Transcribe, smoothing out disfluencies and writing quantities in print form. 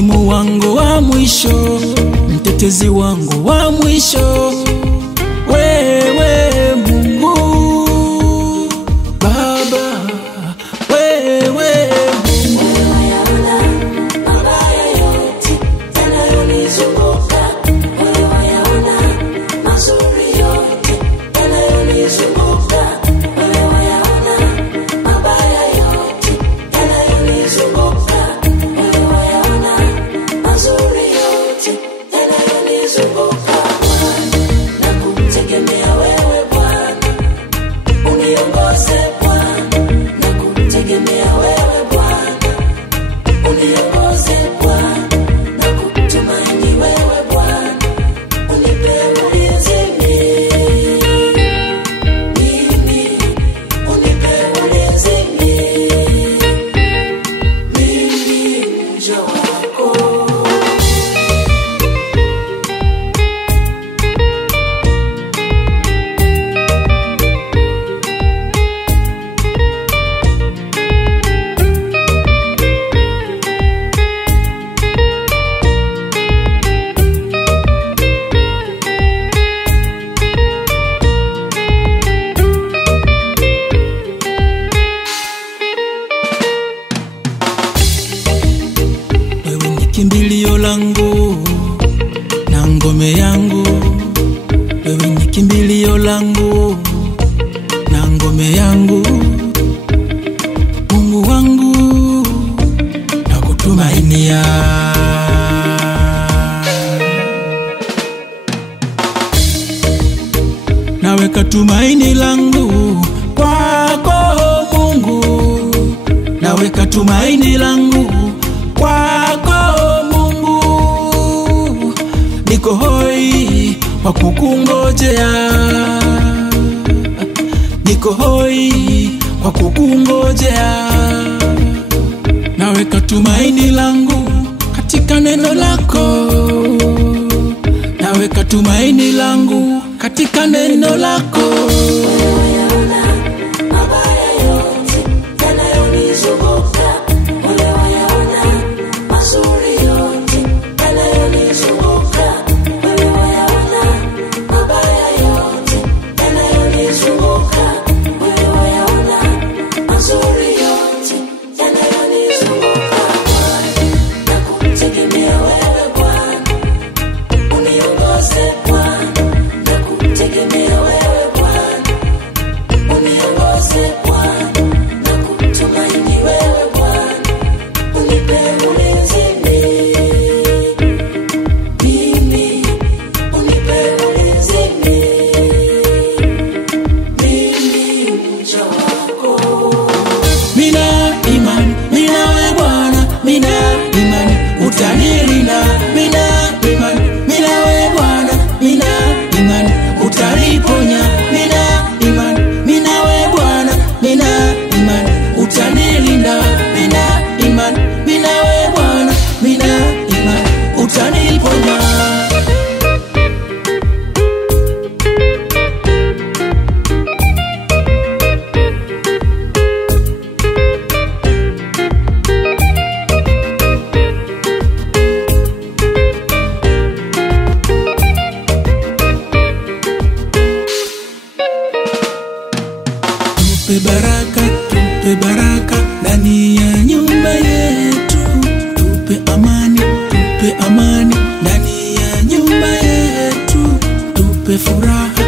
hakimu wangu wa mwisho, mtetezi wangu wa mwisho, wewe Mungu Baba, wewe Wayaona mabaya yote yanayonizunguka, wayaona mazuri yote yanayonizunguka, wayaona mabaya yote yanayonizunguka, wayaona mazuri yote yanayonizunguka. Na kutegemea wewe Bwana, uniongoze Bwana, na kutegemea wewe Bwana, uniongoze Bwana, na kutumaini wewe Bwana, unipe ulinzi mimi, unipe ulinzi mimi mja wako. wewe ni kimbilio langu na ngome yangu, wewe ni kimbilio langu na ngome yangu, Mungu wangu nakutumainia. Naweka tumaini langu kwako Mungu, naweka tumaini langu kwako Mungu, niko hoi kwa kukungojea, niko hoi kwa kukungojea. Naweka tumaini langu katika neno lako, naweka tumaini langu katika neno lako. Wayaona mabaya yote yanayonizunguka, wayaona mazuri yote yanayonizunguka, wayaona mabaya yote yanayonizunguka, wayaona mazuri yote yanayonizunguka. Na kutegemea wewe Bwana, uniongoze Bwana, na kutegemea wewe Bwana, uniongoze Bwana, na kutumaini wewe Bwana, unipe ulinzi mimi, unipe ulinzi mimi mja wako. Mina imani, mina we Bwana, mina imani utanilinda, mina imani, mina we Bwana, mina imani utaniponya, mina imani, mina we Bwana, mina imani utanilinda, mina imani, mina we Bwana, mina imani utaniponya. Tupe baraka ndani ya nyumba yetu, tupe amani ndani ya nyumba yetu, tupe furaha